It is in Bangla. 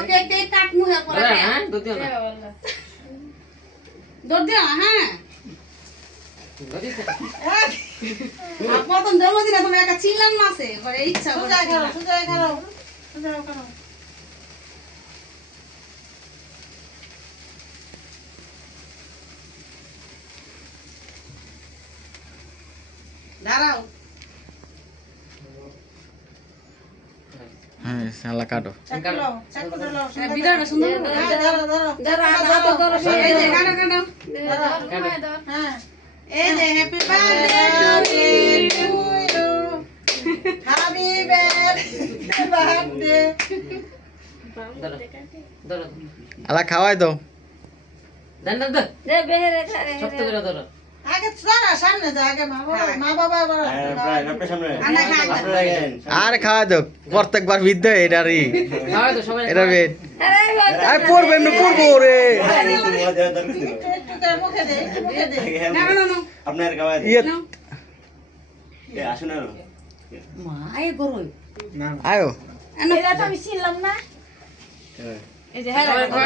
ওকে কেক কাট মুহে পরে হ্যাঁ দুধ দিও না দর দিও হ্যাঁ দুধ দিতে আর প্রথম জন্মদিনে তুমি একা চিনলাম না সে করে ইচ্ছা করে সুজয় খাও দাঁড়াও হ্যাঁ শালা কাটো বিদায়টা সুন্দর এই যে কাটো কাটো হ্যাঁ এই যে happy birthday to you happy birthday ধরো ধরো আলা খাওয়াই দাও দেন দেন শক্ত করে ধরো আগে সারা সামনে যা আগে মা বাবা আনা খা আর খাওয়াই দাও প্রত্যেকবার বিদ্ধ এটারই খাওয়াই তো সবাই এটা বেদ আই পড়বে এমনি পড়বো রে একটু করে মুখে দে একটু মুখে দে না না না আপনার খাওয়া ইয়ে আসুন আর মা এই গরই আয়ো এটা তো আমি ছিলাম না এই যে হ্যাঁ